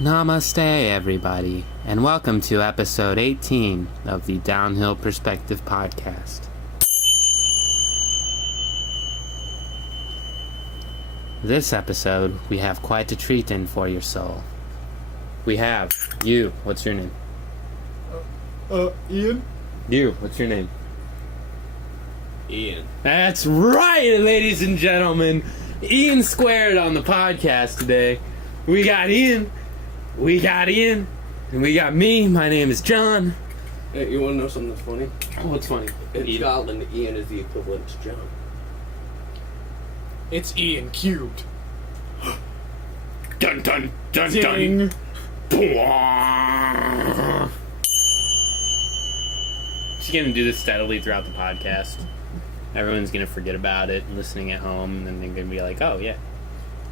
Namaste, everybody, and welcome to episode 18 of the Downhill Perspective Podcast. This episode, we have quite a treat in for your soul. We have you. What's your name? Ian? You. What's your name? Ian. That's right, ladies and gentlemen. Ian squared on the podcast today. We got Ian. We got Ian, and we got me. My name is John. Hey, you want to know something that's funny? What's funny? In Ian. Scotland, Ian is the equivalent to John. It's Ian cubed. Dun dun dun Ding. dun. She's gonna do this steadily throughout the podcast. Everyone's gonna forget about it, listening at home, and then they're gonna be like, "Oh yeah."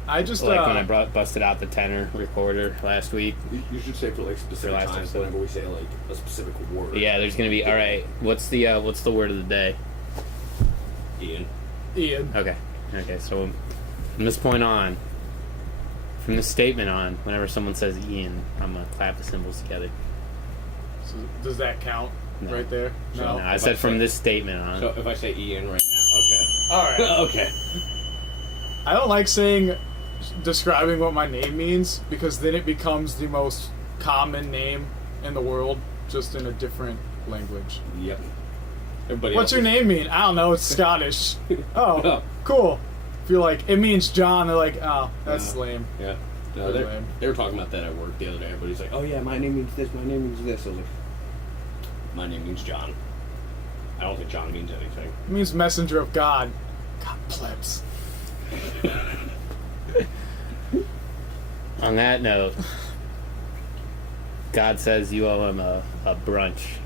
I just Like when I busted out the tenor recorder last week. You should say for like specific last times episode. whenever we say like a specific word. Yeah, there's gonna be. All right, what's the word of the day? Ian. Ian. Okay. So from this point on, from this statement on, whenever someone says Ian, I'm gonna clap the cymbals together. So does that count? No. Right there? No, I said from this statement on. So if I say Ian right now, okay. Alright. Okay. I don't like describing what my name means, because then it becomes the most common name in the world, just in a different language. Yep. Everybody What's your else name mean? I don't know, it's Scottish. Oh, Oh. cool. If you're like, it means John, they're like, oh, that's No. lame. Yeah. No, That's they lame. were talking about that at work the other day. Everybody's like, "Oh yeah, my name means this. My name means this." I was like, "My name means John." I don't think John means anything. It means messenger of God. God, plebs. On that note, God says you owe him a brunch.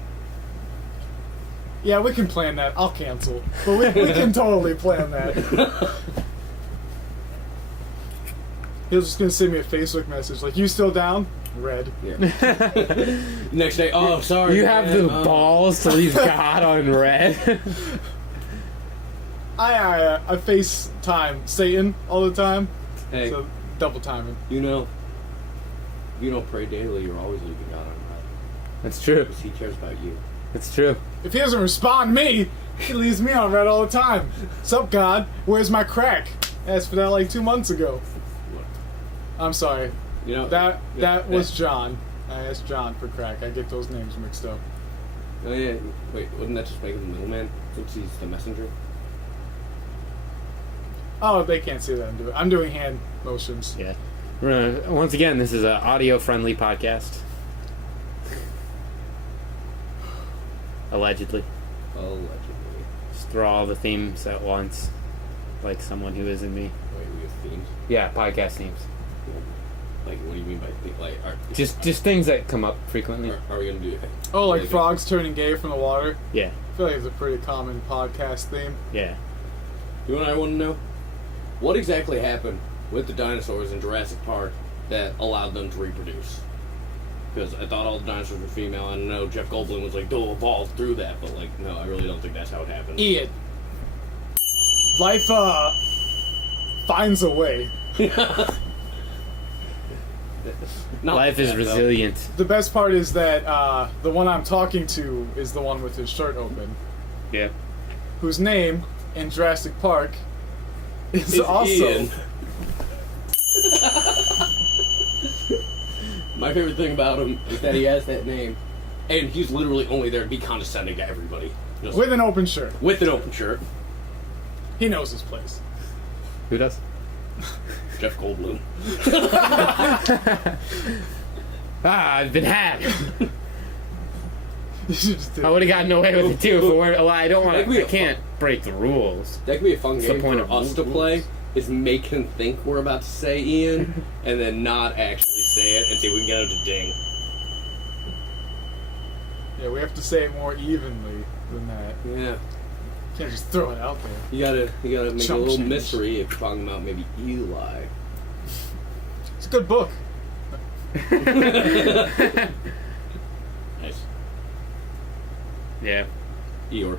Yeah, we can plan that. I'll cancel. But we can totally plan that. He was just going to send me a Facebook message like, you still down? Red. Yeah. Next day, oh sorry. You have man. the balls to leave God on red. I FaceTime Satan all the time. Hey, So double timing. you don't pray daily. You're always leaving God on red That's true. because He cares about you. It's true. If he doesn't respond to me, he leaves me on red all the time. Sup, God? Where's my crack? I asked for that like 2 months ago. I'm sorry. You know That was John. I asked John for crack. I get those names mixed up. Oh yeah. Wait, wouldn't that just make him the middleman since he's the messenger? Oh, they can't see that I'm doing hand motions. Yeah. Once again, this is an audio-friendly podcast. Allegedly. Allegedly. Just throw all the themes at once, like someone who isn't me. Wait, we have themes. Yeah, podcast themes. Like, what do you mean by like? Just things that come up frequently. Are we gonna do? Oh, like frogs turning gay from the water? Yeah, I feel like it's a pretty common podcast theme. yeah. You and I want to know what exactly happened with the dinosaurs in Jurassic Park that allowed them to reproduce. Because I thought all the dinosaurs were female, and I know Jeff Goldblum was like, they'll evolve through that, but like, no, I really don't think that's how it happened. Ian. Life, finds a way. Not Life is that, though. resilient. The best part is that, the one I'm talking to is the one with his shirt open. Yeah. Whose name, in Jurassic Park, is It's also... Ian. My favorite thing about him is that he has that name, and he's literally only there to be condescending to everybody. Just With an open shirt. with an open shirt. He knows his place. Who does? Jeff Goldblum. I've been had. You should just do I would have gotten away with it too if it weren't. Well, I don't want That'd be to. a I can't break the rules. That could be a fun What's the game point for of us to rules? play, is make him think we're about to say Ian, and then not actually say it, and see if we can get him to ding. Yeah, we have to say it more evenly than that. Yeah. Can't just throw it out there. You gotta make Chump it a little change. mystery if you're talking about maybe Eli. It's a good book. Nice. Yeah. Eeyore.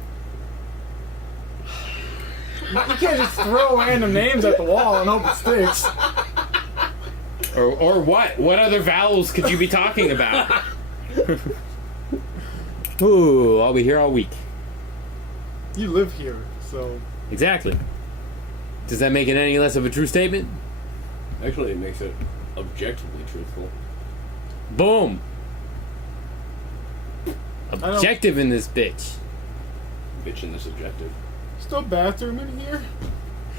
You can't just throw random names at the wall and hope it sticks. Or what? What other vowels could you be talking about? Ooh, I'll be here all week. You live here, so... Exactly. Does that make it any less of a true statement? Actually, it makes it objectively truthful. Boom. Objective in this bitch. Bitch in this objective. Still a bathroom in here?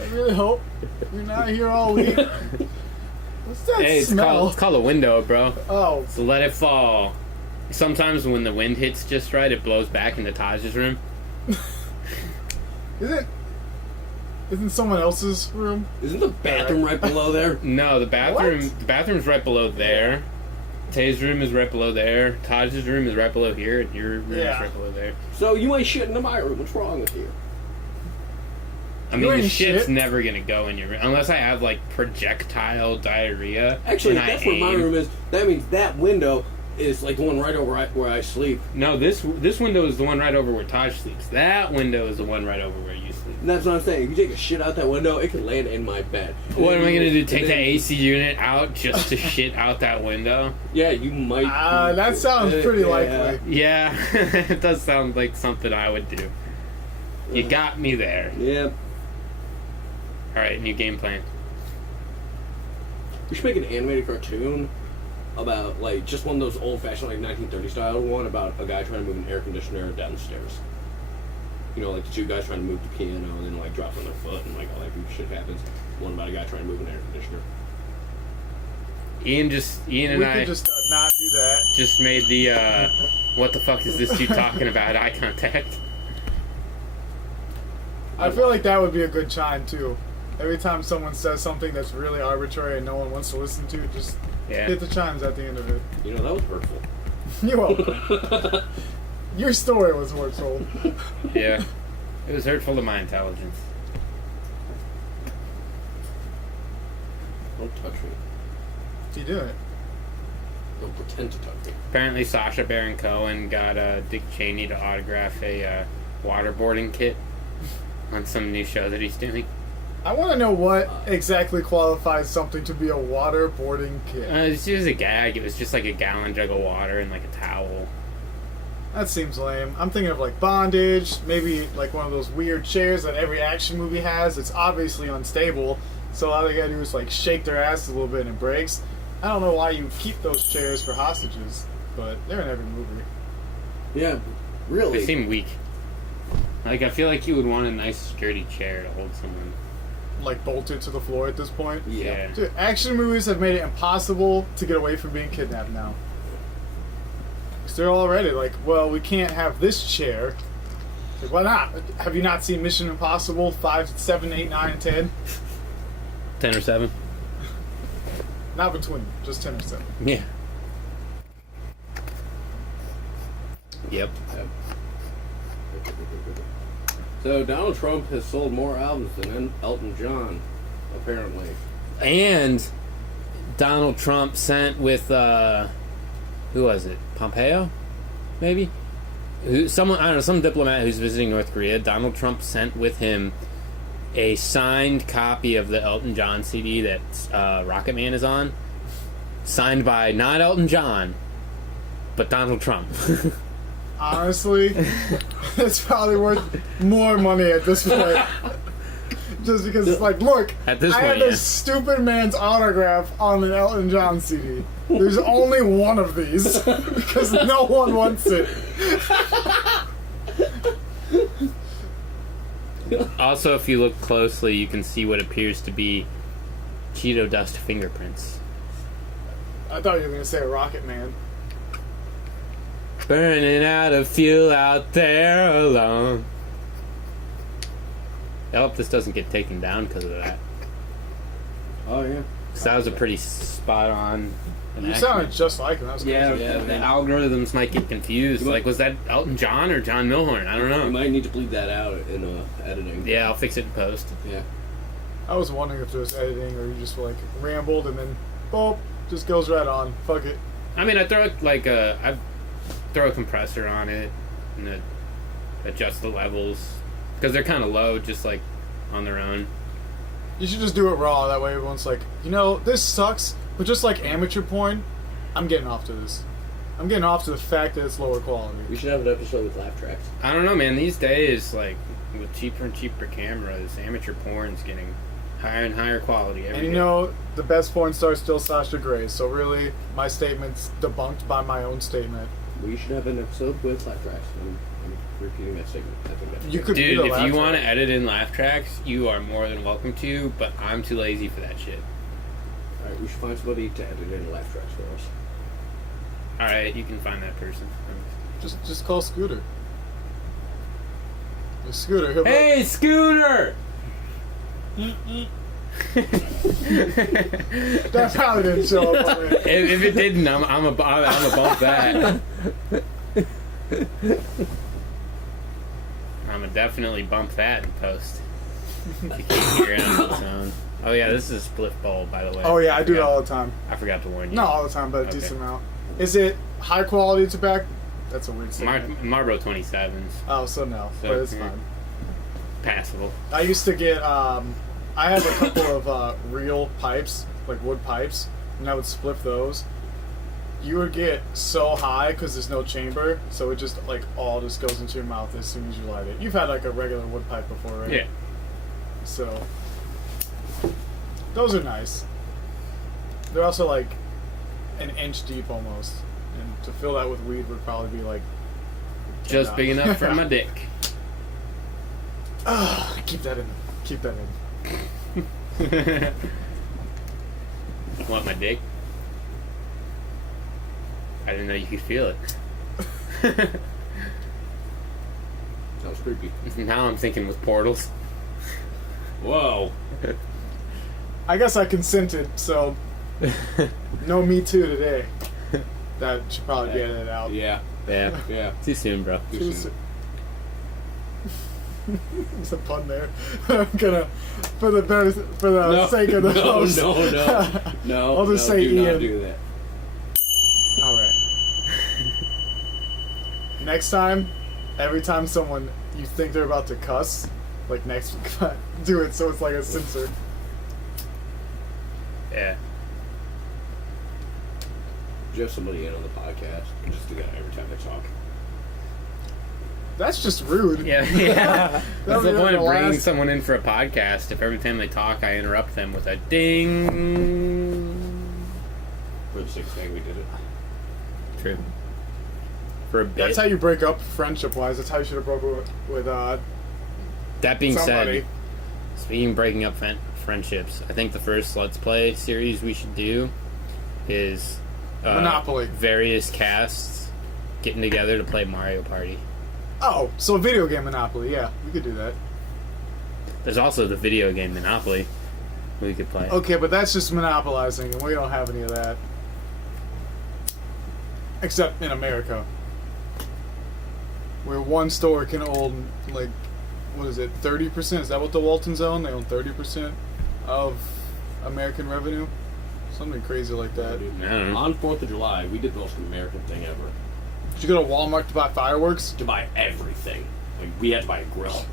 I really hope you're not here all week. What's that Hey, smell? it's called a window, bro. Oh, So let it fall. Sometimes when the wind hits just right, it blows back into Taj's room. isn't someone else's room? Isn't the bathroom right below there? No, the bathroom. What? The bathroom's right below there. Tay's room is right below there. Taj's room is right below here, and your room is Yeah. right below there. So you ain't shitting in my room. What's wrong with you? I You mean, the ain't shit's shit. never gonna go in your room unless I have like projectile diarrhea. Actually, and that's I where my aim. room is. That means that window is like the one right over where I sleep. No, this window is the one right over where Taj sleeps. That window is the one right over where you sleep. And that's what I'm saying. If you take a shit out that window, it can land in my bed. What am I gonna do? And Take the then- AC unit out just to shit out that window? Yeah, you might. That sounds pretty Yeah. likely. Yeah, it does sound like something I would do. You got me there. Yeah. All right, new game plan. We should make an animated cartoon about like just one of those old-fashioned like 1930s style one about a guy trying to move an air conditioner down the stairs. You know, like the two guys trying to move the piano and then like drop on their foot and like all that goofy shit happens. One about a guy trying to move an air conditioner. Ian and We I could just not do that. just made the what the fuck is this dude talking about eye contact. I feel like that would be a good chime too. Every time someone says something that's really arbitrary and no one wants to listen to, just Yeah. hit the chimes at the end of it. You know, that was hurtful. You're welcome. Your story was hurtful. Yeah. It was hurtful to my intelligence. Don't touch me. You do it. Don't pretend to touch me. Apparently Sacha Baron Cohen got Dick Cheney to autograph a waterboarding kit on some new show that he's doing. I want to know what exactly qualifies something to be a waterboarding kit. It's just a gag. It was just like a gallon jug of water and like a towel. That seems lame. I'm thinking of like bondage, maybe like one of those weird chairs that every action movie has. It's obviously unstable, so all they gotta do is like shake their ass a little bit and it breaks. I don't know why you keep those chairs for hostages, but they're in every movie. Yeah, really. They seem weak. Like, I feel like you would want a nice sturdy chair to hold someone. Like bolted to the floor at this point. Yeah. Dude, action movies have made it impossible to get away from being kidnapped now. 'Cause they're already like, well, we can't have this chair. Like, why not? Have you not seen Mission Impossible 5, 7, 8, 9, and 10? 10 or 7? Not between, just 10 or 7. Yeah. Yep. So Donald Trump has sold more albums than Elton John, apparently. And Donald Trump sent with, who was it? Pompeo? Maybe? Someone, I don't know, some diplomat who's visiting North Korea. Donald Trump sent with him a signed copy of the Elton John CD that Rocket Man is on. Signed by not Elton John, but Donald Trump. Honestly, it's probably worth more money at this point. Just because it's like, look, At this I point, have yeah. this stupid man's autograph on an Elton John CD. There's only one of these because no one wants it. Also, if you look closely, you can see what appears to be Cheeto dust fingerprints. I thought you were gonna say a Rocket Man. Burning out of fuel out there alone. I hope this doesn't get taken down because of that. Oh yeah. Because that was a pretty spot on. You sounded just like him. That was Yeah, crazy. Yeah, the man. algorithms might get confused. You might- Like, was that Elton John or John Milhorn? I don't You know. might need to bleed that out in editing. Yeah, I'll fix it in post. Yeah. I was wondering if there was editing or you just like rambled and then, boop, just goes right on. Fuck it. I mean, I throw a compressor on it and adjust the levels because they're kind of low, just like on their own. You should just do it raw. That way everyone's like, you know, this sucks, But just like amateur porn, I'm getting off to this. I'm getting off to the fact that it's lower quality. We should have an episode with laugh tracks. I don't know, man. These days, like, with cheaper and cheaper cameras, amateur porn's getting higher and higher quality every And you day. know, the best porn star is still Sasha Grey. So really, my statement's debunked by my own statement. We should have an episode with laugh tracks. I'm repeating that statement. I think that's You could be Dude, the if laugh you want to track. edit in laugh tracks, you are more than welcome to, but I'm too lazy for that shit. Alright, we should find somebody to edit in laugh tracks for us. Alright, you can find that person. Just call Scooter. The Scooter, he'll Hey, Scooter! that probably didn't show up on it. If it didn't, I'm a bump that. I'm a definitely bump that in post. You can't hear it on its own. Oh yeah, this is a split bowl, by the way. Oh yeah, I do that all the time. I forgot to warn you. Not all the time, but a Okay. decent amount. Is it high quality tobacco? That's a weird statement. Marlboro 27s, Oh, so no, So, but it's yeah. fine. passable. I used to get, I have a couple of real pipes, like wood pipes, and I would split those. You would get so high because there's no chamber, so it just like all just goes into your mouth as soon as you light it. You've had like a regular wood pipe before, right? Yeah. So those are nice. They're also like an inch deep almost, and to fill that with weed would probably be like Just big enough for my dick. keep that in. Keep that in. Want my dick? I didn't know you could feel it. Sounds creepy. Now I'm thinking with portals. Whoa. I guess I consented, so no Me Too today. That should probably be edited out. Yeah. Yeah. Yeah. Too soon, bro. Too Too soon. There's a pun there. I'm gonna, for the sake of the host. No. I'll just no, say do Ian. not do that. All right. Next time, every time someone you think they're about to cuss, like next, do it so it's like a censor. Yeah. Just somebody in on the podcast. Just do that every time they talk. That's just rude. Yeah. Yeah. What's the That'll be point of the bringing last- someone in for a podcast if every time they talk I interrupt them with a ding? For the sixth thing we did it. True. For a bit. That's how you break up friendship-wise. That's how you should have broke up with That being somebody. said, speaking of breaking up friendships, I think the first Let's Play series we should do is Monopoly. Various casts getting together to play Mario Party. Oh, so video game Monopoly. Yeah, we could do that. There's also the video game Monopoly we could play. Okay, but that's just monopolizing, and we don't have any of that. Except in America. Where one store can own, like, what is it, 30%? Is that what the Waltons own? They own 30% of American revenue? Something crazy like that. Dude. I don't know. On 4th of July, we did the most American thing ever. Did you go to Walmart to buy fireworks? To buy everything. Like, we had to buy a grill.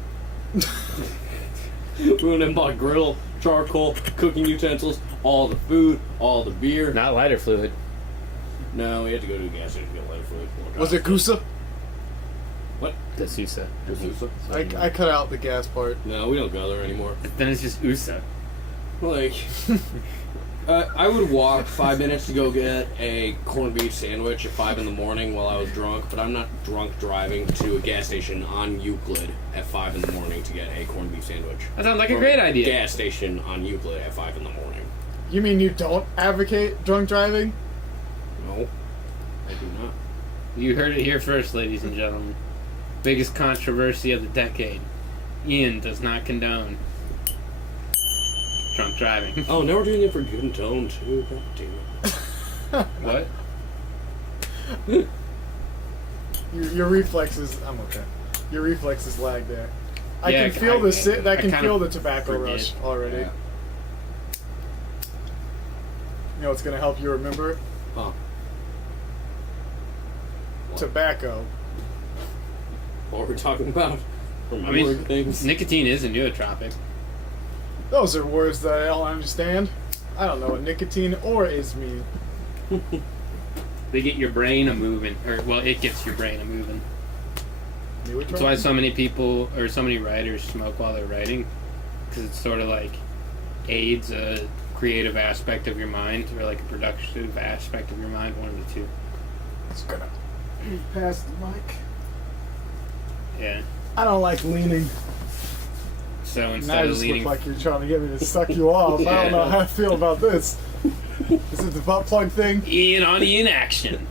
We went and bought grill, charcoal, cooking utensils, all the food, all the beer. Not lighter fluid. No, we had to go to a gas station to get lighter fluid. Was it Goosa? What? The Sousa. Was it Sousa? I cut out the gas part. No, we don't go there anymore. Then it's just USA. Like, I would walk 5 minutes to go get a corned beef sandwich at 5 in the morning while I was drunk, but I'm not drunk driving to a gas station on Euclid at 5 in the morning to get a corned beef sandwich. That sounds like a From great idea. Gas station on Euclid at 5 in the morning. You mean you don't advocate drunk driving? No, I do not. You heard it here first, ladies and gentlemen. Biggest controversy of the decade. Ian does not condone drunk driving. Oh, now we're doing it for good and tone too. God damn it. What? Your reflexes. I'm okay. Your reflexes lag there. I Yeah, can feel I the kinda feel the tobacco forget. rush already. Yeah. You know what's gonna help you remember? Huh. What? Tobacco. What were we talking about? I Remembering mean, things? nicotine is a nootropic. Those are words that I don't understand. I don't know what nicotine or is me. They get your brain a moving, or well, it gets your brain a moving. That's why so many people or so many writers smoke while they're writing, because it's sort of like aids a creative aspect of your mind or like a productive aspect of your mind, one of the two. It's gonna pass the mic. Yeah. I don't like leaning. So Now instead you of just leaning, look like you're trying to get me to suck you off. I don't know how I feel about this. Is it the butt plug thing? Ian on in action.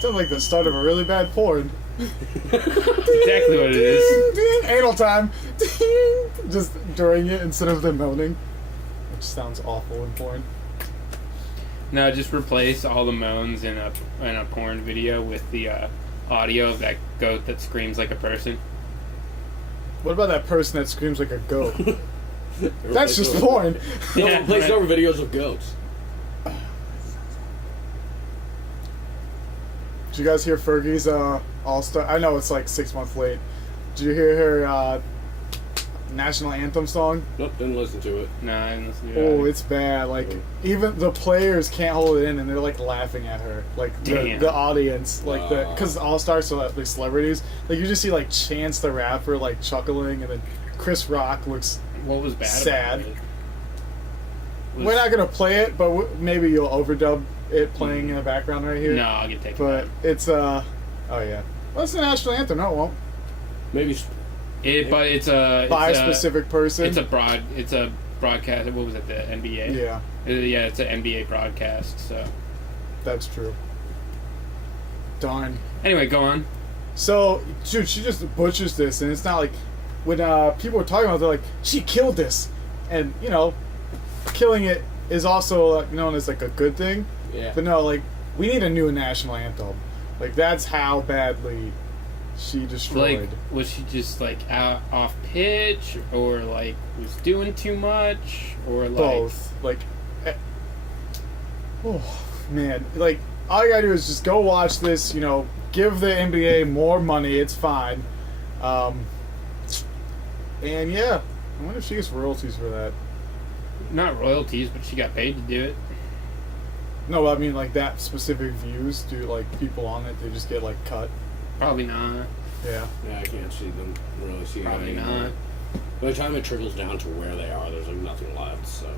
Sounds like the start of a really bad porn. Exactly what it is. Ding, anal time. Ding. Just during it instead of them moaning. Which sounds awful in porn. No, just replace all the moans in a porn video with the audio of that goat that screams like a person. What about that person that screams like a goat? That's just porn. No, Yeah, replace right. over videos of goats. Did you guys hear Fergie's All-Star? I know it's like 6 months late. Did you hear her national anthem song? Nope, didn't listen to it. No, I didn't listen to Oh, that. it's bad. Like, even the players can't hold it in, and they're like laughing at her. Like Damn. the audience, like because All Stars, so like celebrities, like you just see like Chance the Rapper like chuckling, and then Chris Rock looks. What was bad Sad. about it? We're not gonna play it, but maybe you'll overdub it playing in the background right here. No, I'll get taken. But it's oh yeah, well, it's the national anthem. No, it won't. Maybe But it's a By a it's specific person. It's a broadcast. What was it? The NBA. Yeah, Yeah, it's an NBA broadcast. So that's true. Darn. anyway, go on. So, dude, she just butchers this, and it's not like when people were talking about it, they're like, she killed this. And, you know, killing it is also known as like a good thing. Yeah. But no, like, we need a new national anthem. Like, that's how badly she destroyed. Like, was she just like out off pitch, or like was doing too much, or like Both. Like, oh, man. Like, all you gotta do is just go watch this, you know, give the NBA more money, it's fine. And yeah, I wonder if she gets royalties for that. not royalties, but she got paid to do it. No, I mean like that specific views. Do like people on it? They just get like cut. Probably not. Yeah. Yeah, I can't see them really seeing Probably that anymore. not. By the time it trickles down to where they are, there's like nothing left. So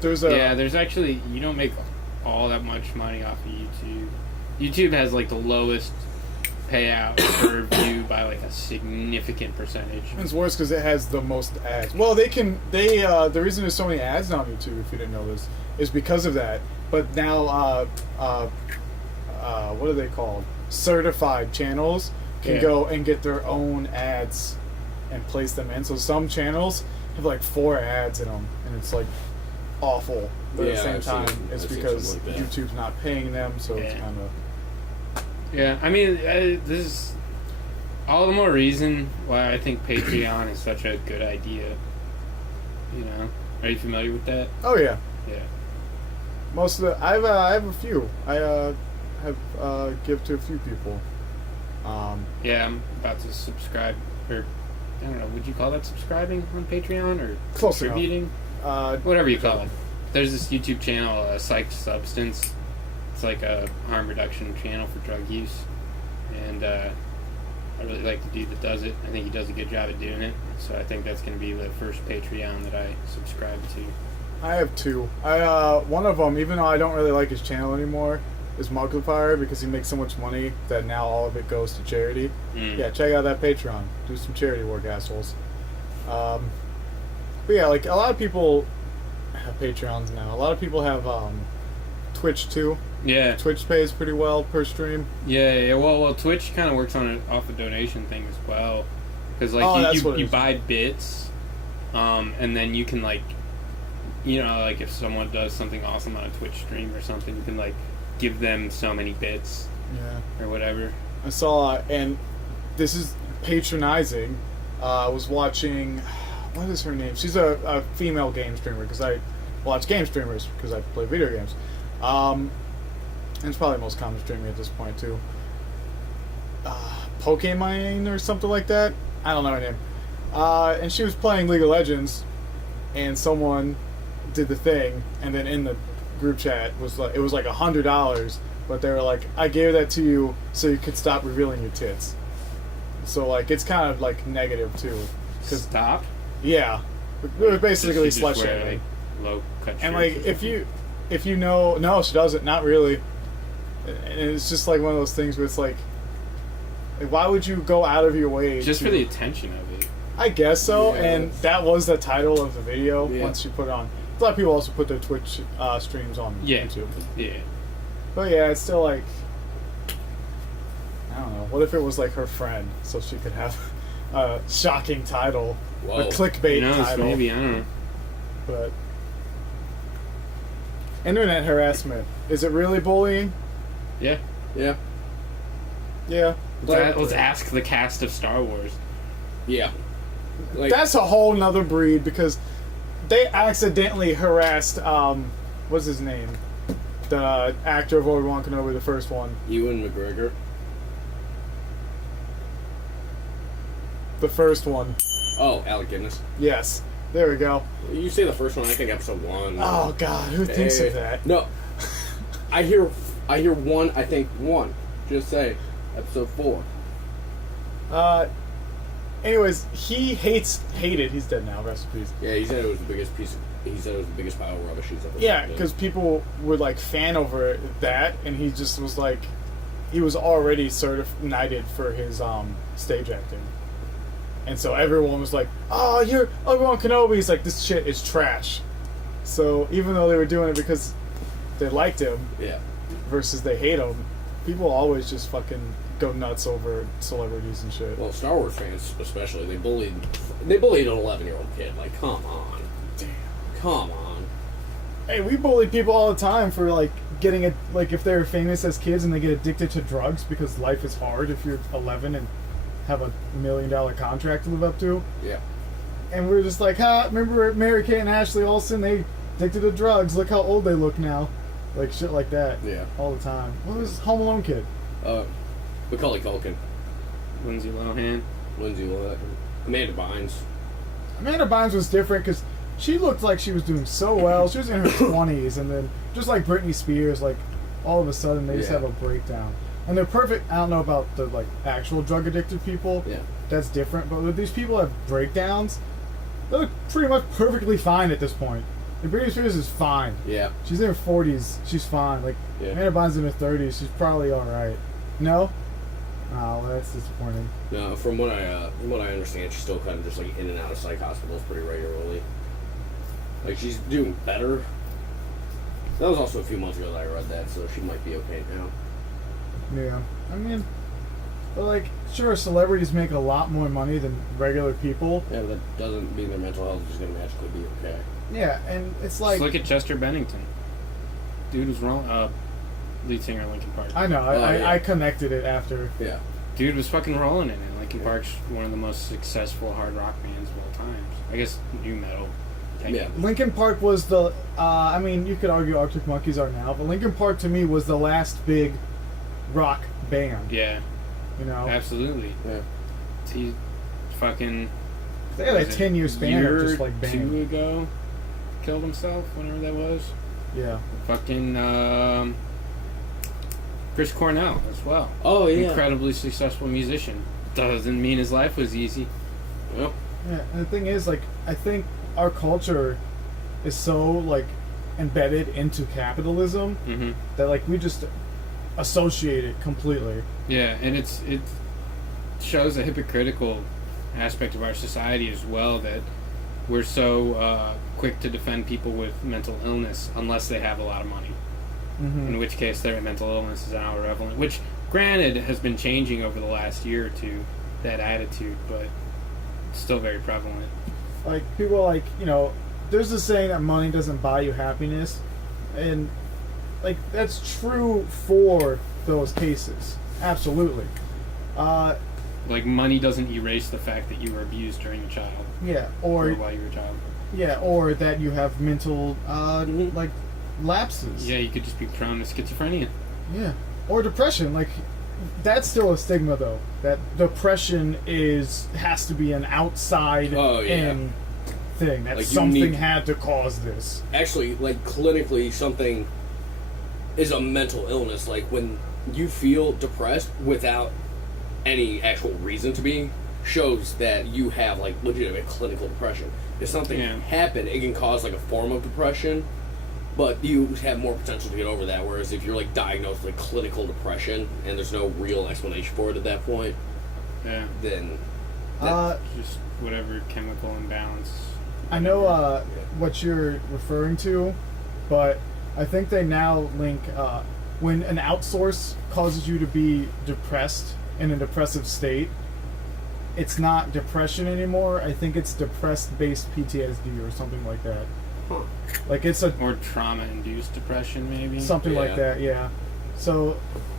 There's a Yeah, there's actually you don't make all that much money off of YouTube. YouTube has like the lowest payout per view by like a significant percentage. It's worse because it has the most ads. Well, the reason there's so many ads on YouTube, if you didn't know this, is because of that. But now, what are they called? Certified channels can Yeah. go and get their own ads and place them in. So some channels have like 4 ads in them, and it's like awful. But at the Yeah, same I've time, seen- it's I've seen because something like that. YouTube's not paying them, so it's Yeah. kind of. Yeah, I mean, this is all the more reason why I think Patreon is such a good idea. You know, are you familiar with that? Oh yeah. Yeah. Most of the I have a few. I have give to a few people. Yeah, I'm about to subscribe, or I don't know, would you call that subscribing on Patreon or Close enough. contributing? Whatever you call it. There's this YouTube channel, Psyched Substance. It's like a harm reduction channel for drug use, and I really like the dude that does it. I think he does a good job at doing it, so I think that's going to be the first Patreon that I subscribe to. I have 2. One of them, even though I don't really like his channel anymore, is Muglifier because he makes so much money that now all of it goes to charity. Yeah, check out that Patreon. Do some charity work, assholes. But yeah, like a lot of people have Patreons now. A lot of people have Twitch too. Yeah, Twitch pays pretty well per stream. yeah. Well, Twitch kind of works on it off a donation thing as well, because like Oh, that's what it you is. buy bits, and then you can like, you know, like if someone does something awesome on a Twitch stream or something, you can like give them so many bits Yeah. or whatever. I saw, and this is patronizing. I was watching, what is her name? She's a female game streamer because I watch game streamers because I play video games. And it's probably the most common streamer at this point too. Pokemon or something like that. I don't know her name. And she was playing League of Legends, and someone did the thing, and then in the group chat was like, it was like $100, but they were like, I gave that to you so you could stop revealing your tits. So like it's kind of like negative too. Stop. Yeah, it was basically Does she slut just wear, shaming. like, low cut And shirts like or if you know, no, she doesn't, not really. And it's just like one of those things where it's like why would you go out of your way just to, for the attention of it? I guess so, Yeah. and that was the title of the video Yeah. once you put it on. A lot of people also put their Twitch streams on Yeah. YouTube. Yeah. But yeah, it's still like, I don't know. What if it was like her friend, so she could have a shocking title, Whoa. a clickbait Who knows? title? Maybe, I don't know. But internet harassment, is it really bullying? Yeah. Yeah. Yeah. Let's ask the cast of Star Wars. Yeah. Like, That's a whole nother breed because they accidentally harassed what's his name, the actor of Obi-Wan Kenobi, the first one. Ewan McGregor. The first one. Oh, Alec Guinness. Yes. There we go. You say the first one, I think episode 1. Oh God, who thinks of that? No. I hear one, I think one. Just say episode 4. Anyways, he hated. He's dead now. Rest in peace. Yeah, he said it was the biggest pile of rubbish he's ever Yeah, made. because people would like fan over that, and he just was like, he was already sort of knighted for his stage acting, and so everyone was like, "Oh, you're Obi-Wan Kenobi." He's like, "This shit is trash." So even though they were doing it because they liked him Yeah. versus they hate him, people always just fucking go nuts over celebrities and shit. Well, Star Wars fans especially, they bullied an 11-year-old kid. Like, come on. Damn. Come on. Hey, we bully people all the time for like getting it, like if they're famous as kids and they get addicted to drugs because life is hard if you're 11 and have $1 million contract to live up to. Yeah. And we're just like, remember Mary-Kate and Ashley Olsen? They addicted to drugs. Look how old they look now. Like shit like that. Yeah. All the time. What was Home Alone kid? Macaulay Culkin. Lindsay Lohan. Lindsay Lohan. Amanda Bynes. Amanda Bynes was different because she looked like she was doing so well. She was in her 20s, and then just like Britney Spears, like all of a sudden they just Yeah. have a breakdown. And they're perfect. I don't know about the like actual drug addicted people. Yeah. That's different. But when these people have breakdowns, they look pretty much perfectly fine at this point. And Britney Spears is fine. Yeah. She's in her 40s. She's fine. Like Yeah. Amanda Bynes in her 30s. She's probably all right. No. Oh, well, that's disappointing. No, from what I understand, she's still kind of just like in and out of psych hospitals pretty regularly. Like she's doing better. That was also a few months ago that I read that, so she might be okay now. Yeah. I mean, but like, sure, celebrities make a lot more money than regular people. Yeah, but that doesn't mean their mental health is going to magically be okay. Yeah, and it's like, Just look at Chester Bennington. Dude was wrong. Lead singer of Linkin Park. I know, yeah. I connected it after. Yeah. Dude was fucking rolling in it. Linkin Park's one of the most successful hard rock bands of all times. I guess new metal. Yeah. Linkin Park was the, I mean, you could argue Arctic Monkeys are now, but Linkin Park to me was the last big rock band. Yeah, You know? absolutely. Yeah. He fucking They had a was it 10-year span year of just like or two band. ago killed himself, whenever that was. Yeah. Fucking Chris Cornell as well. Oh yeah. Incredibly successful musician. Doesn't mean his life was easy. Well, Yeah, and the thing is, like, I think our culture is so, like, embedded into capitalism Mm-hmm. that, like, we just associate it completely. Yeah, and it shows a hypocritical aspect of our society as well, that we're so quick to defend people with mental illness unless they have a lot of money. Mm-hmm. In which case their mental illness is now irrelevant. Which, granted, has been changing over the last year or two, that attitude, but it's still very prevalent. Like, people are like, you know, there's this saying that money doesn't buy you happiness, and, like, that's true for those cases. Absolutely. Like, money doesn't erase the fact that you were abused during a child, Yeah, or or while you were a child. yeah, or that you have mental, like, lapses. Yeah, you could just be prone to schizophrenia. Yeah. Or depression. Like, that's still a stigma, though. That depression has to be an outside Oh, yeah. in thing. That Like, you something need- had to cause this. Actually, like, clinically, something is a mental illness. Like, when you feel depressed without any actual reason to be, shows that you have, like, legitimate clinical depression. If something happened, it can cause, like, a form of depression, but you have more potential to get over that. Whereas if you're, like, diagnosed with clinical depression and there's no real explanation for it at that point, Yeah. then Just whatever chemical imbalance. I know what you're referring to, but I think they now link when an outsource causes you to be depressed in a depressive state. It's not depression anymore. I think it's depressed-based PTSD or something like that. Huh. Like it's a Or trauma-induced depression, maybe. something like that. Yeah. So,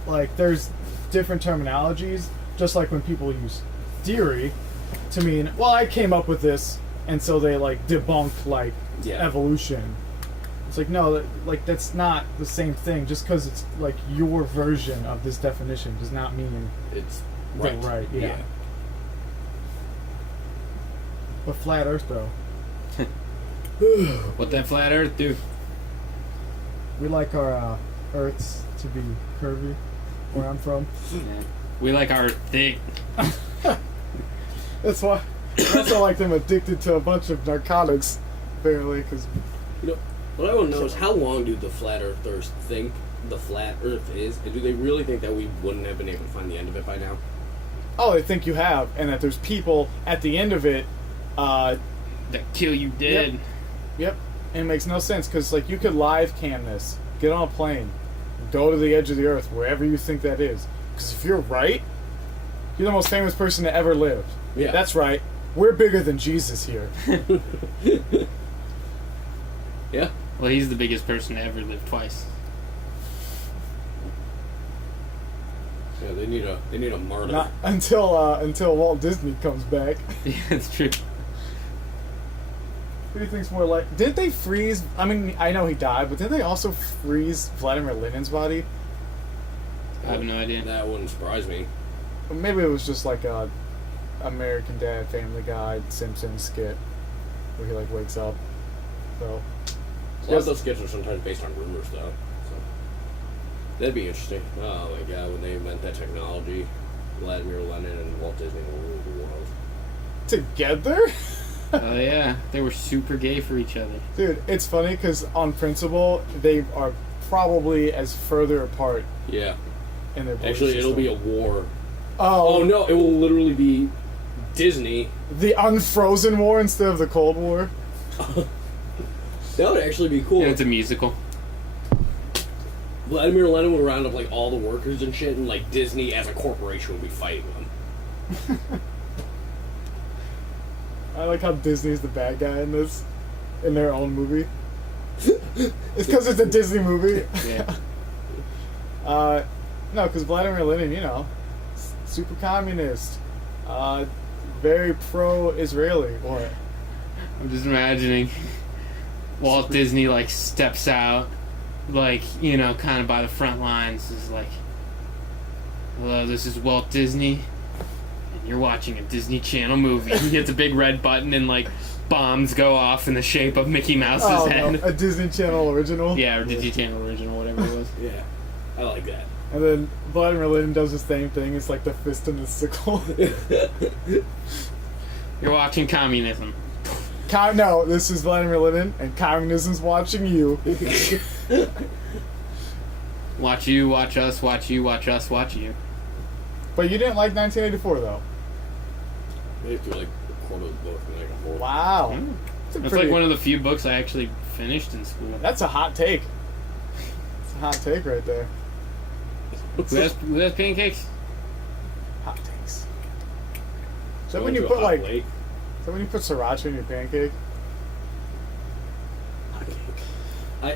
like, there's different terminologies. Just like when people use theory to mean, well, I came up with this, and so they like debunk like evolution. It's like, no, like that's not the same thing. Just because it's like your version of this definition does not mean it's the right. right. Yeah. But flat Earth though, What that flat Earth do? we like our Earths to be curvy. Where I'm from, Yeah. We like our thick. that's why like them addicted to a bunch of narcotics, apparently. Because You know, what I want to know is how long do the flat earthers think the flat Earth is, and do they really think that we wouldn't have been able to find the end of it by now? oh, they think you have, and that there's people at the end of it. That kill you dead. Yep, and it makes no sense because like you could live cam this, get on a plane, go to the edge of the earth, wherever you think that is. Because if you're right, you're the most famous person to ever live. Yeah. That's right. We're bigger than Jesus here. Yeah. Well, he's the biggest person to ever live twice. Yeah, they need a martyr. Not until Walt Disney comes back. Yeah, it's true. Who do you think's more like? Didn't they freeze? I mean, I know he died, but didn't they also freeze Vladimir Lenin's body? I have no idea. That wouldn't surprise me. Or maybe it was just like a American Dad, Family Guy, Simpsons skit where he like wakes up. So A lot of those skits are sometimes based on rumors, though. So that'd be interesting. Oh my god, when they invent that technology, Vladimir Lenin and Walt Disney will rule the world. together. Oh yeah, they were super gay for each other. Dude, it's funny because on principle, they are probably as further apart Yeah. in their belief Actually, it'll system. be a war. Oh, Oh no, it will literally be Disney. the unfrozen war instead of the Cold War. That would actually be cool. Yeah, it's a musical. Vladimir Lenin would round up like all the workers and shit, and like Disney as a corporation would be fighting them. I like how Disney's the bad guy in this, in their own movie. It's because it's a Disney movie. Yeah. No, because Vladimir Lenin, you know, super communist, very pro-Israeli. What? I'm just imagining Walt Disney like steps out, like, you know, kind of by the front lines, is like, "Hello, this is Walt Disney, and you're watching a Disney Channel movie." He hits a big red button and like bombs go off in the shape of Mickey Mouse's Oh, head. no, a Disney Channel original. Yeah, or Disney Channel original, whatever it was. Yeah, I like that. And then Vladimir Lenin does the same thing. It's like the fist and the sickle. You're watching communism. No, this is Vladimir Lenin, and communism's watching you. Watch you, watch us, watch you, watch us, watch you. But you didn't like 1984, though. Maybe through like a quarter of the book and like a whole. Wow. Mm. That's, That's like one of the few books I actually finished in school. That's a hot take. It's a hot take right there. Who has pancakes? Hot takes. So Going when you to a put hot like, lake. so when you put sriracha in your pancake, Hot cake. I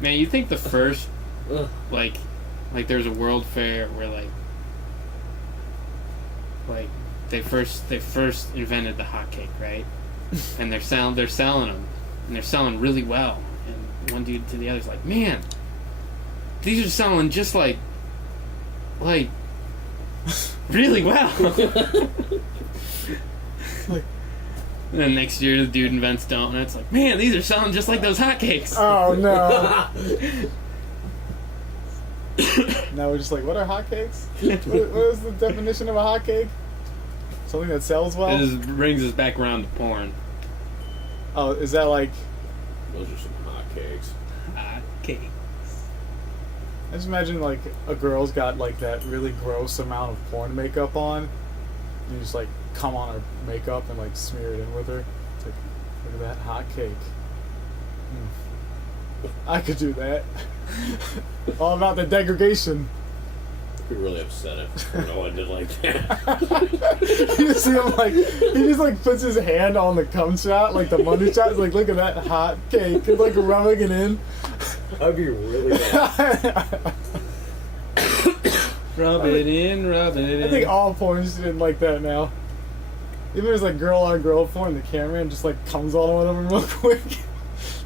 Man, you think the first ugh. like there's a world fair where like they first invented the hot cake, right? And they're selling them, and they're selling really well. And one dude to the other's like, "Man, these are selling just like really well." And then next year, the dude invents donuts. Like, man, these are selling just like those hotcakes. Oh no. Now we're just like, what are hotcakes? What is the definition of a hotcake? Something that sells well? It just brings us back around to porn. Oh, is that like... Those are some hotcakes. Hotcakes. I just imagine like a girl's got like that really gross amount of porn makeup on. And you just like come on her makeup and like smear it in with her. It's like, look at that hot cake. I could do that. All about the degradation. I could really upset if no one did like that. You see him like, he just like puts his hand on the cum shot, like the money shot. He's like, look at that hot cake. He's like rubbing it in. That'd be really bad. Rub it in, rub it in. I think all porn's in like that now. Even if it's like girl on girl porn, the cameraman just like comes on one of them real quick.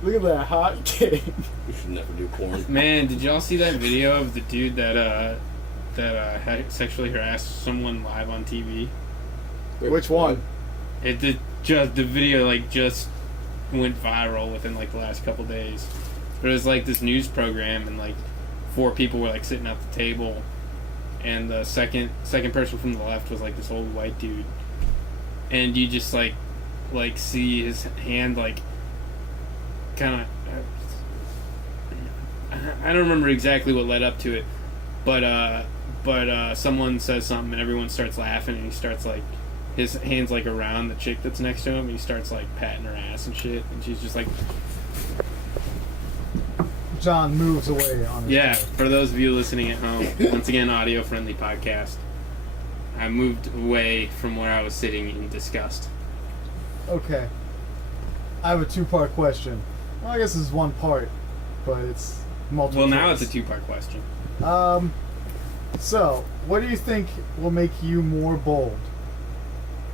Look at that hot cake. You should never do porn. Man, did y'all see that video of the dude that had sexually harassed someone live on TV? Which one? The video like just went viral within like the last couple days. But it was like this news program, and like 4 people were like sitting at the table, and the second person from the left was like this old white dude, and you just like see his hand like kind of. I don't remember exactly what led up to it, but someone says something and everyone starts laughing, and he starts like his hands like around the chick that's next to him, and he starts like patting her ass and shit, and she's just like. John moves away on his Yeah, head. for those of you listening at home, once again, audio-friendly podcast. I moved away from where I was sitting in disgust. Okay. I have a 2-part question. Well, I guess this is 1 part, but it's multiple. Well, now choice. it's a 2-part question. So, what do you think will make you more bold?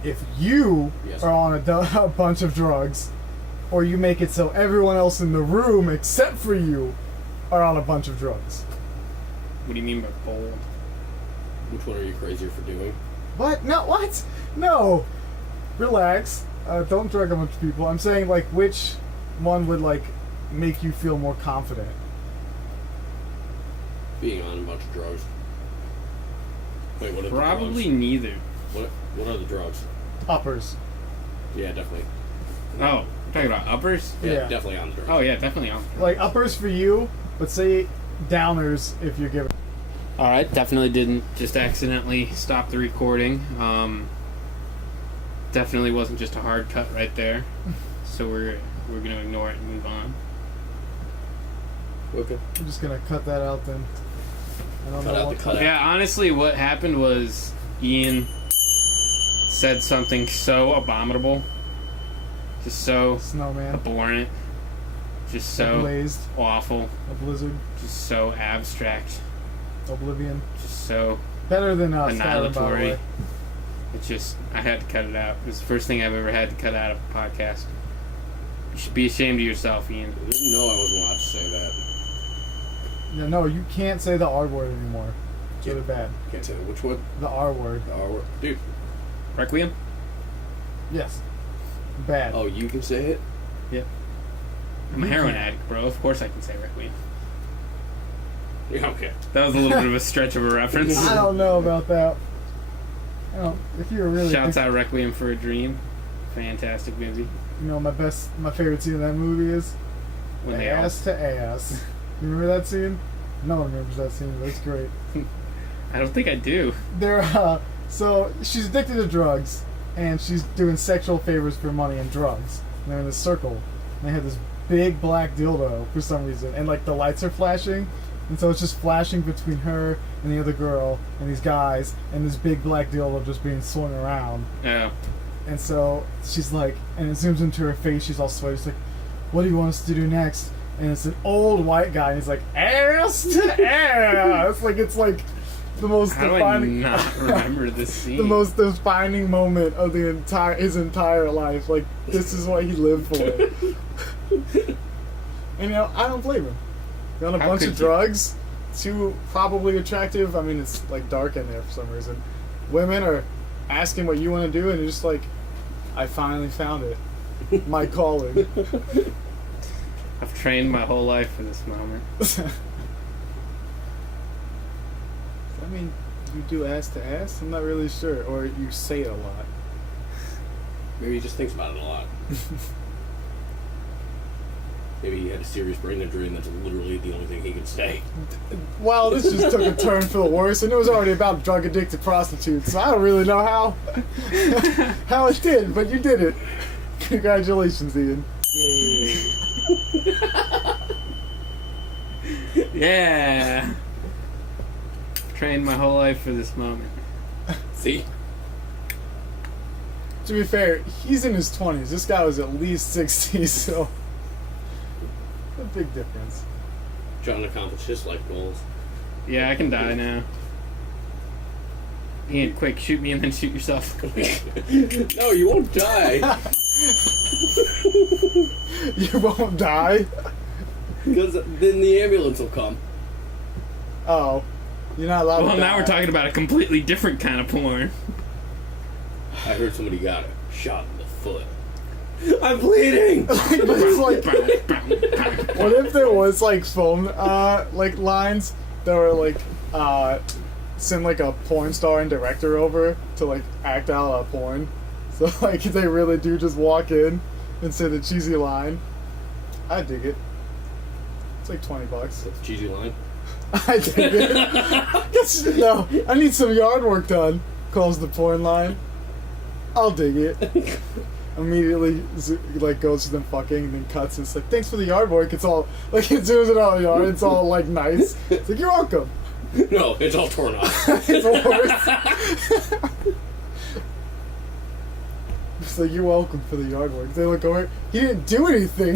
If you Yes. are on a bunch of drugs, or you make it so everyone else in the room except for you are on a bunch of drugs. What do you mean by bold? Which one are you crazier for doing? What? No, what? No. Relax. Don't drug a bunch of people. I'm saying, like, which one would, like, make you feel more confident? Being on a bunch of drugs. Wait, what are Probably the neither. drugs? What are the drugs? Uppers. Yeah, definitely. Oh, talking about uppers? Yeah, Yeah. definitely on the drugs. Oh, yeah, definitely on. Like, uppers for you, but say downers if you're giving. Alright, definitely didn't just accidentally stop the recording. Definitely wasn't just a hard cut right there. So we're going to ignore it and move on. Okay. I'm just gonna cut that out then. I don't Cut know out what the cut. Yeah, honestly, what happened was Ian said something so abominable, just so Snowman. abhorrent, just so Blazed. awful, A blizzard. just so abstract, Oblivion. just so Better than Skyrim, by the annihilatory. way. It's just, I had to cut it out. It was the first thing I've ever had to cut out of a podcast. You should be ashamed of yourself, Ian. I didn't know I wasn't allowed to say that. Yeah, no, you can't say the R word anymore. It's really bad. Can't say which one. The R word. The R word. Dude. Requiem? Yes. Bad. Oh, you can say it? Yep. I'm a heroin addict, bro. Of course I can say Requiem. Yeah, okay. That was a little bit of a stretch of a reference. I don't know about that. You know, if you're really Shouts out Requiem for a Dream. Fantastic movie. You know, my favorite scene in that movie is When they all... ass to ass. You remember that scene? No one remembers that scene, but it's great. I don't think I do. So she's addicted to drugs, and she's doing sexual favors for money and drugs. And they're in this circle, and they have this big black dildo for some reason, and like the lights are flashing, and so it's just flashing between her and the other girl and these guys, and this big black dildo just being swung around. Oh. And so she's like, and it zooms into her face. She's all sweaty. She's like, "What do you want us to do next?" And it's an old white guy, and he's like, "Ass to ass." It's like the most How do I defining. not remember this scene? The most defining moment of his entire life. Like, this is what he lived for. And you know, I don't blame him. He's on a How bunch could of you? drugs. Too probably attractive. I mean, it's like dark in there for some reason. Women are asking what you want to do, and you're just like, I finally found it. my calling. I've trained my whole life for this moment. I mean, you do ass to ass? I'm not really sure. Or you say it a lot. Maybe he just thinks about it a lot. Maybe he had a serious brain injury and that's literally the only thing he can say. Well, this just took a turn for the worse, and it was already about drug-addicted prostitutes, so I don't really know how it did, but you did it. Congratulations, Ian. Yeah. Trained my whole life for this moment. See? To be fair, he's in his 20s. This guy was at least 60, so a big difference. John accomplished his life goals. Yeah, I can die now. Ian, quick, shoot me and then shoot yourself. No, you won't die. You won't die? Because then the ambulance will come. Oh. You're not allowed to Well, die. now we're talking about a completely different kind of porn. I heard somebody got shot in the foot. I'm bleeding! But it's like, what if there was like phone like lines that were like send like a porn star and director over to like act out a porn, so like they really do just walk in and say the cheesy line. I dig it. It's like $20. That's a cheesy line. I dig it. No, I need some yard work done. Calls the porn line. I'll dig it. Immediately like goes to them fucking and then cuts. It's like, thanks for the yard work. It's all like it zooms it all yard. It's all like nice. It's like, you're welcome. No, it's all torn off. It's worse. It's like, you're welcome for the yard work. They look over. He didn't do anything.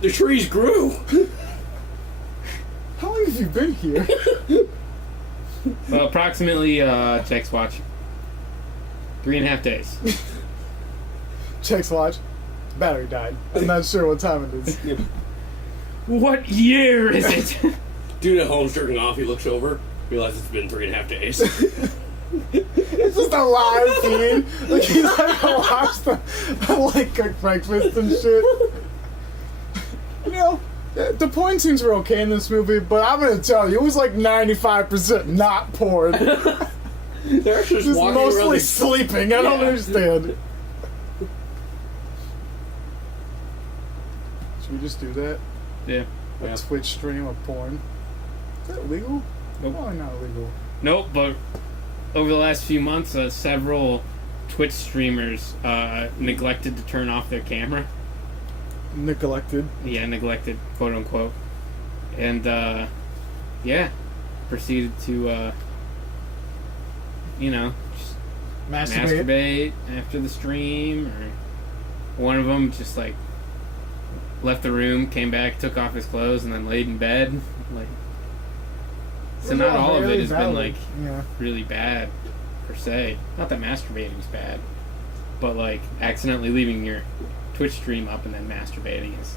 The trees grew. How long have you been here? Well, approximately, checks watch. 3.5 days. Checks watch. Battery died. I'm not sure what time it is. What year is it? Dude at home's jerking off, he looks over, realizes it's been 3.5 days. It's just a live feed. Like he's like to watch the like cook breakfast and shit. You know, the porn scenes were okay in this movie, but I'm gonna tell you, it was like 95% not porn. They're actually Just walking around mostly the- sleeping. I don't Yeah. understand. Should we just do that? Yeah. A Yeah. Twitch stream of porn? Is that illegal? Nope. Probably not illegal. Nope, but over the last few months, several Twitch streamers neglected to turn off their camera. Neglected. Yeah, neglected, quote unquote. And, yeah, proceeded to, you know, just masturbate after the stream. Or one of them just, like, left the room, came back, took off his clothes, and then laid in bed. Like, so Those not are all of it very has been, valid. like, Yeah. really bad, per se. Not that masturbating is bad, but, like, accidentally leaving your Twitch stream up and then masturbating is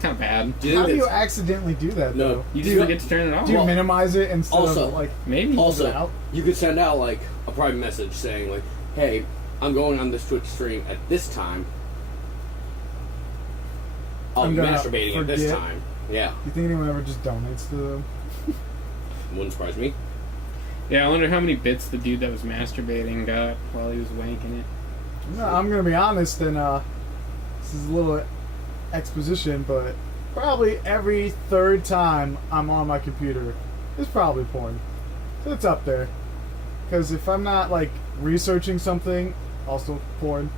kind of bad. Do you How think do you that's- accidentally do that, No. though? You Do just you- forget to turn it off? Do you Well, minimize it instead also- of, like... Maybe. Also, out? you could send out like a private message saying like, "Hey, I'm going on this Twitch stream at this time. I'll I'm be gonna masturbating at this forget." time." Yeah, You think anyone ever just donates to them? wouldn't surprise me. Yeah, I wonder how many bits the dude that was masturbating got while he was wanking it. No, I'm gonna be honest, and this is a little exposition, but probably every third time I'm on my computer, it's probably porn. So it's up there. Because if I'm not like researching something, also porn,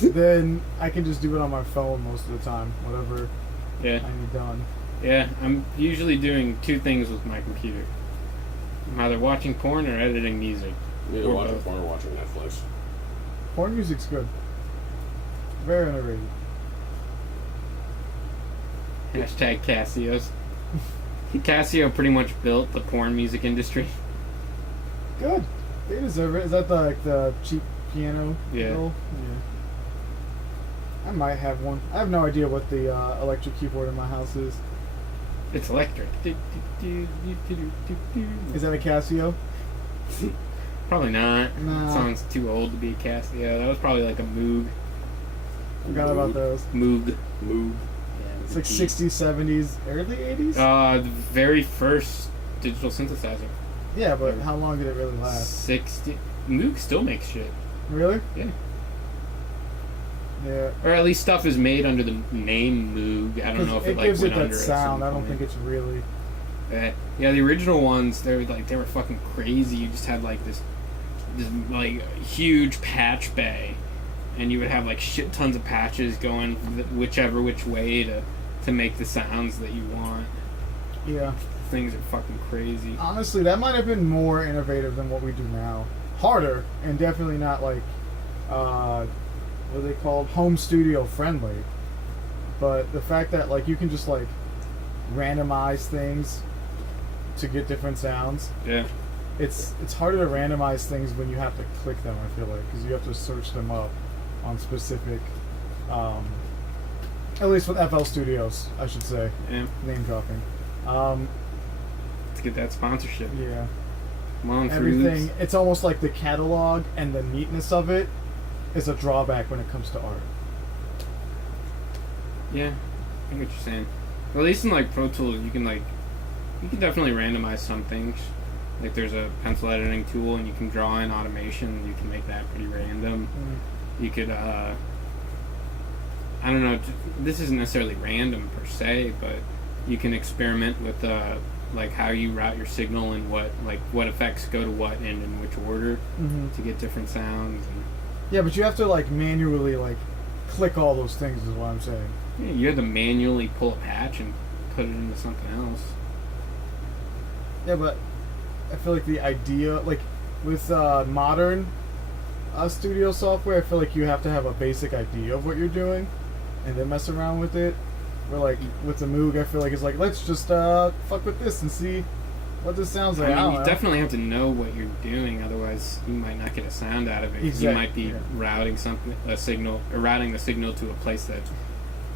then I can just do it on my phone most of the time, whatever Yeah. I need done. Yeah, I'm usually doing two things with my computer. I'm either watching porn or editing music. Either Or watching both. porn or watching Netflix. Porn music's good. Very underrated. Hashtag Casio's. Casio pretty much built the porn music industry. Good. They deserve it. Is that the cheap piano? Yeah. pedal? Yeah. I might have one. I have no idea what the electric keyboard in my house is. It's electric. Is that a Casio? Probably not. Nah. That song's too old to be a Casio. That was probably like a Moog. Forgot about those. Moog. Move. Yeah, It's like 60s, 70s, early 80s? The very first digital synthesizer. Yeah, but how long did it really last? 60. Moog still makes shit. Really? Yeah. Yeah. Or at least stuff is made under the name Moog. I don't know if it like gives went it that under sound. at I some don't think point. it's really. Yeah, the original ones, they were fucking crazy. You just had like this like huge patch bay, and you would have like shit tons of patches going which way to make the sounds that you want. Yeah. Things are fucking crazy. Honestly, that might have been more innovative than what we do now. Harder, and definitely not like, what are they called? Home studio friendly. But the fact that like you can just like randomize things to get different sounds. Yeah. It's harder to randomize things when you have to click them, I feel like, because you have to search them up on specific, at least with FL Studios, I should say. Yeah. Name dropping. Let's get that sponsorship. Yeah. Come on, Everything, Fruits. it's almost like the catalog and the neatness of it is a drawback when it comes to art. Yeah, I get what you're saying. Well, at least in like Pro Tools, you can definitely randomize some things. Like there's a pencil editing tool, and you can draw in automation. And you can make that pretty random. You could, I don't know. This isn't necessarily random per se, but you can experiment with like how you route your signal and what effects go to what and in which order to get different sounds. And, Yeah, but you have to like manually like click all those things is what I'm saying. yeah, you have to manually pull a patch and put it into something else. Yeah, but I feel like the idea, like with modern studio software, I feel like you have to have a basic idea of what you're doing and then mess around with it. Where like with the Moog, I feel like it's like, let's just fuck with this and see what this sounds like. I I mean, don't you know. definitely have to know what you're doing, otherwise you might not get a sound out of it. 'Cause you might be routing the signal to a place that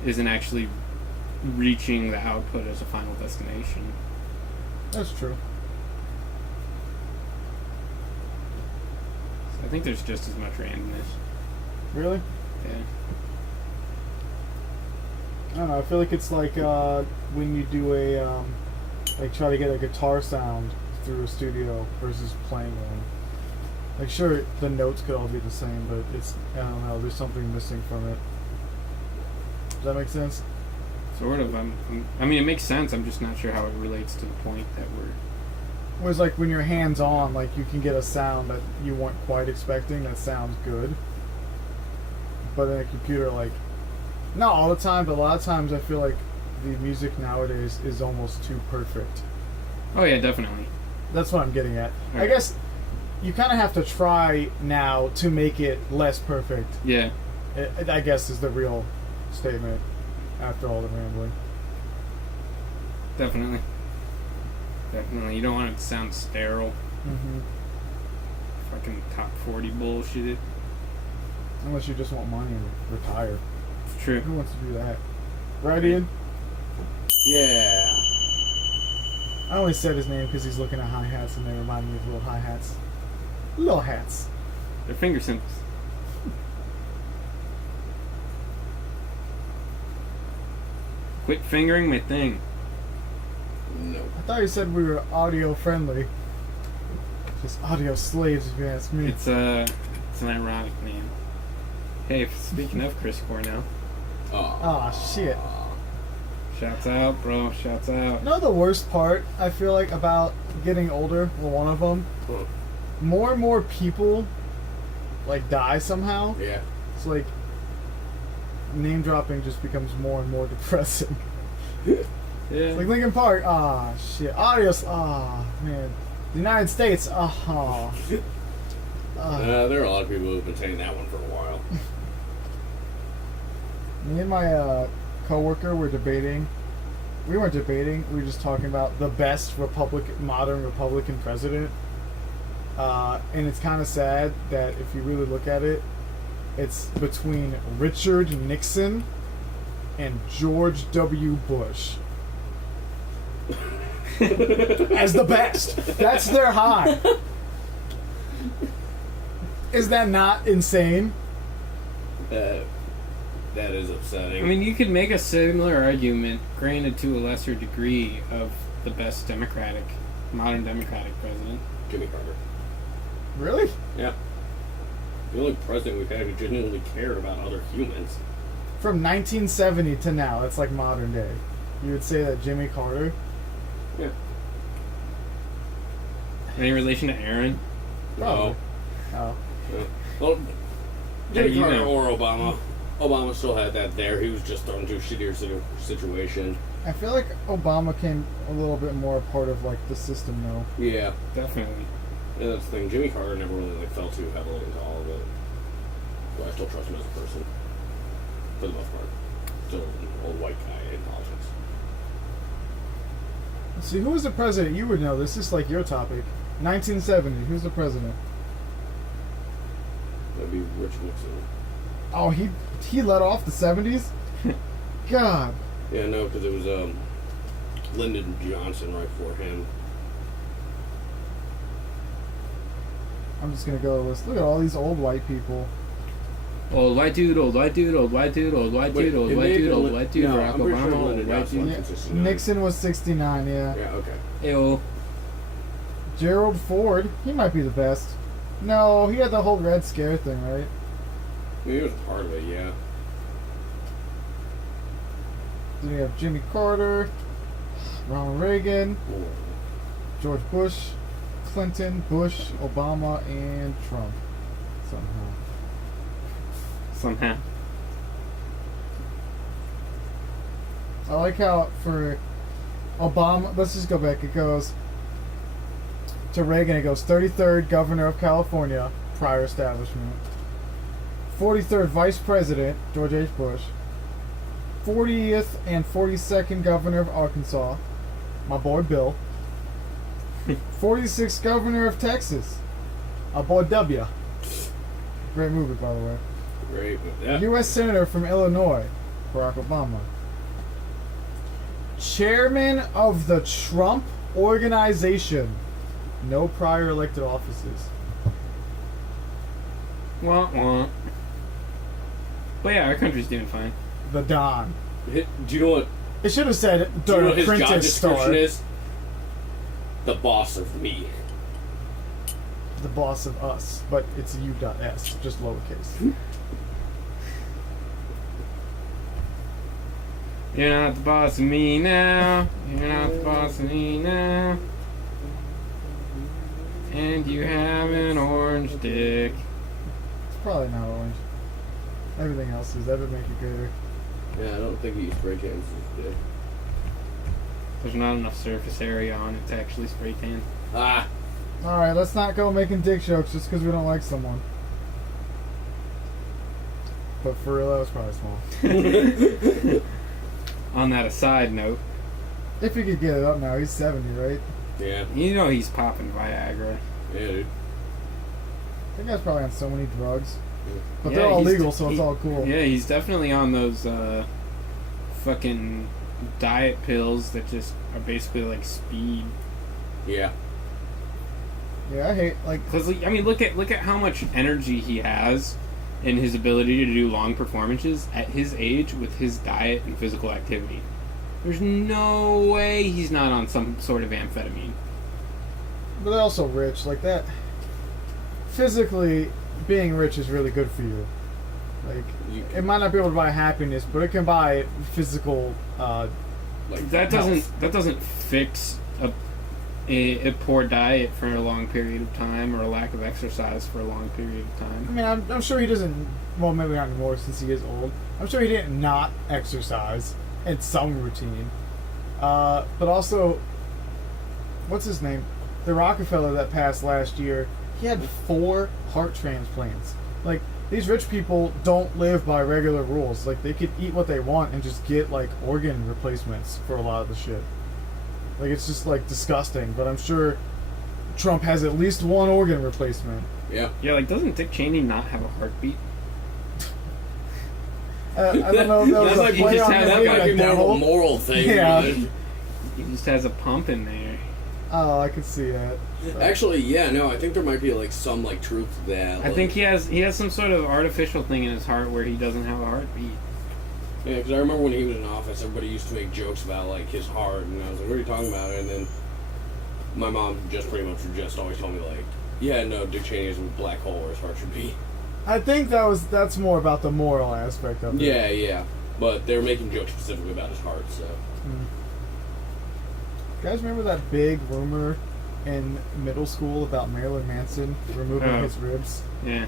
isn't actually reaching the output as a final destination. That's true. So I think there's just as much randomness. Really? Yeah. I don't know. I feel like it's like when you do a like try to get a guitar sound through a studio versus playing one. Like sure, the notes could all be the same, but it's I don't know. There's something missing from it. Does that make sense? Sort of. I mean, it makes sense. I'm just not sure how it relates to the point that we're. Whereas like when you're hands on, like you can get a sound that you weren't quite expecting that sounds good. But in a computer, like not all the time, but a lot of times I feel like the music nowadays is almost too perfect. Oh yeah, definitely. That's what I'm getting at. I Right. guess you kind of have to try now to make it less perfect. Yeah. I guess is the real statement after all the rambling. Definitely. Definitely. You don't want it to sound sterile. Mm-hmm. Fucking top 40 bullshit. Unless you just want money and retire. It's true. Who wants to do that? Right, Ian? Yeah. I only said his name because he's looking at hi-hats and they remind me of little hi-hats. Little hats. They're finger symbols. Quit fingering my thing. No. I thought you said we were audio friendly. Just audio slaves, if you ask me. It's an ironic name. Hey, speaking of Chris Cornell, Oh, shit. shouts out, bro. Shouts out. You know the worst part I feel like about getting older? Well, one of them. More and more people like die somehow. Yeah. It's like name dropping just becomes more and more depressing. Yeah. Like Linkin Park. Ah, shit. Adios. Ah, man. The United States. There are a lot of people who've been saying that one for a while. Me and my coworker were debating. We weren't debating. We were just talking about the best modern Republican president. And it's kind of sad that if you really look at it, it's between Richard Nixon and George W. Bush. As the best. That's their high. Is that not insane? That is upsetting. I mean, you could make a similar argument, granted to a lesser degree, of the best modern Democratic president. Jimmy Carter. Really? Yeah. The only president we've had who genuinely cared about other humans. From 1970 to now, that's like modern day. You would say that Jimmy Carter? Yeah. Any relation to Aaron? No. Oh. Well, Jimmy you Carter know. or Obama. Obama still had that there. He was just thrown into a shittier situation. I feel like Obama came a little bit more a part of like the system though. Yeah. Definitely. Yeah, that's the thing. Jimmy Carter never really like fell too heavily into all of it. But I still trust him as a person. For the most part. Still an old white guy in politics. See, who was the president? You would know. This is like your topic. 1970. Who's the president? That'd be Rich Nixon. Oh, he let off the 70s? God. Yeah, no, because it was Lyndon Johnson right before him. I'm just gonna go list. Look at all these old white people. Old white dude, old white dude, old white dude, old white dude, old white dude, old white dude, no, Barack I'm pretty sure Obama, old Lyndon white Johnson dude. was 69. Nixon was 69, yeah. Yeah, okay. Ew. Gerald Ford, he might be the best. No, he had the whole Red Scare thing, right? He was part of it, yeah. Then you have Jimmy Carter, Ronald Reagan, George Bush, Clinton, Bush, Obama, and Trump. Somehow. I like how for Obama, let's just go back. It goes to Reagan, it goes 33rd Governor of California, prior establishment. 43rd Vice President, George H. Bush. 40th and 42nd Governor of Arkansas, my boy Bill. 46th Governor of Texas, our boy W. Great movie, by the way. Great. Yeah. U.S. Senator from Illinois, Barack Obama. Chairman of the Trump Organization. No prior elected offices. Wah, wah. But yeah, our country's doing fine. The Don. Do you know what? It should have said Do you know what the his job Apprentice description star. is? The boss of me. The boss of us. But it's U.S, just lowercase. You're not the boss of me now. You're not the boss of me now. And you have an orange dick. It's probably not orange. Everything else is. That would make it greater. Yeah, I don't think he spray cans his dick. There's not enough surface area on it to actually spray tan. Ah! Alright, let's not go making dick jokes just because we don't like someone. But for real, that was probably small. On that aside note, If he could get it up now, he's 70, right? Yeah. you know he's popping Viagra. Yeah, dude. That guy's probably on so many drugs. But Yeah, they're all he's- legal, so it's all cool. Yeah, he's definitely on those fucking diet pills that just are basically like speed. Yeah. Yeah, I hate, like, Because I mean, look at how much energy he has in his ability to do long performances at his age with his diet and physical activity. There's no way he's not on some sort of amphetamine. but they're also rich. Like, that. Physically, being rich is really good for you. Like, it might not be able to buy happiness, but it can buy physical, Like That health. doesn't fix a poor diet for a long period of time or a lack of exercise for a long period of I time. mean, I'm sure he doesn't. Well, maybe not anymore since he is old. I'm sure he didn't not exercise in some routine. But also, what's his name? The Rockefeller that passed last year. He had 4 heart transplants. Like, these rich people don't live by regular rules. Like, they could eat what they want and just get like organ replacements for a lot of the shit. Like, it's just like disgusting. But I'm sure Trump has at least 1 organ replacement. Yeah. Yeah, like doesn't Dick Cheney not have a heartbeat? I don't know if that was That a might be play just on how him that being might a be more of devil. a moral thing. Yeah. but- He just has a pump in there. Oh, I could see that. Actually, yeah, no, I think there might be like some like truth to that. I think he has some sort of artificial thing in his heart where he doesn't have a heartbeat. Yeah, because I remember when he was in office, everybody used to make jokes about like his heart, and I was like, "What are you talking about?" And then my mom just pretty much just always told me like, "Yeah, no, Dick Cheney is a black hole where his heart should be." I think that's more about the moral aspect of it. Yeah, yeah, but they were making jokes specifically about his heart, so. You guys remember that big rumor in middle school about Marilyn Manson removing his ribs? Yeah.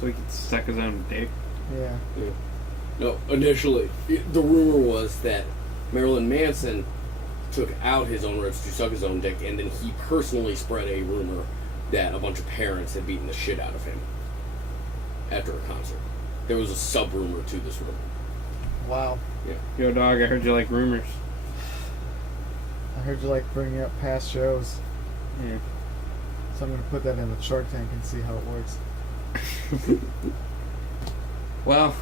So he could suck his own dick. Yeah. No, initially, the rumor was that Marilyn Manson took out his own ribs to suck his own dick, and then he personally spread a rumor that a bunch of parents had beaten the shit out of him after a concert. There was a sub-rumor to this rumor. Wow. Yeah. Yo, dog, I heard you like rumors. I heard you like bringing up past shows. Yeah. So I'm going to put that in the Shark Tank and see how it works. Well,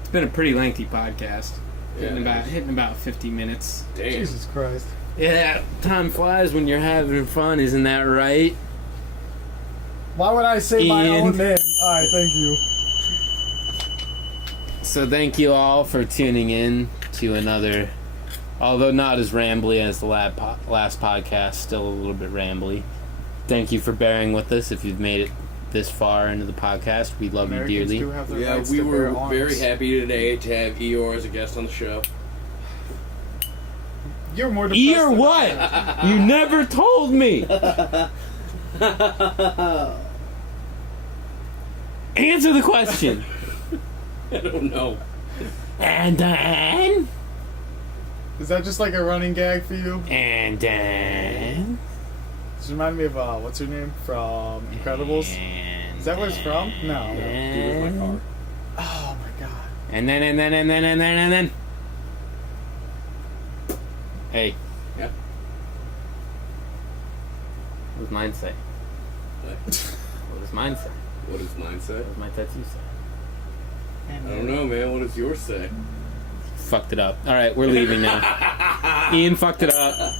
it's been a pretty lengthy podcast. Yeah, Hitting about 50 minutes. Damn. Jesus Christ. Yeah, time flies when you're having fun, isn't that right? Why would I say my Ian. own name? Alright, thank you. So thank you all for tuning in to another, although not as rambly as the last podcast, still a little bit rambly. Thank you for bearing with us if you've made it this far into the podcast. We love Americans you dearly. do have their Yeah, rights we to were bear arms. very happy today to have Eeyore as a guest on the show. You're more depressed Ear than what? I am. You never told me. Answer the question. I don't know. And then, Is that just like a running gag for you? and then, This reminds me of, what's her name? From Incredibles? Is that where it's from? No. Dude, with my car. Oh my god. And then. Hey, Yeah. what does mine say? What? What does mine say? What does mine say? What does my tattoo say? I don't know, man. What does yours say? Fucked it up. Alright, we're leaving now. Ian fucked it up.